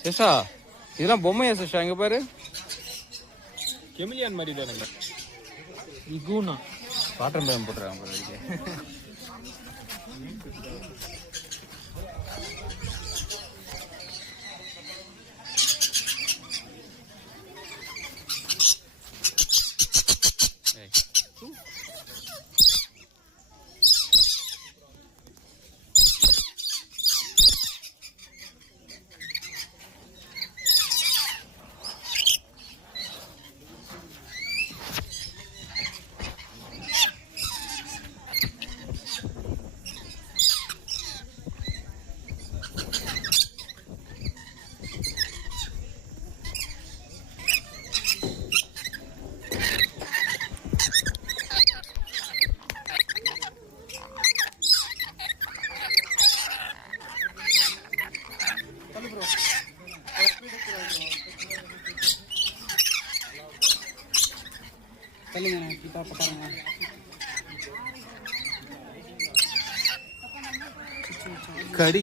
சேஷா இதெல்லாம் பொம்மையா சேஷா இங்க பாரு கெமிலியான் மாதிரி தானுங்க இகுனா வாட்டர் மேலன் போட்டுருக்காங்க பாரு கடி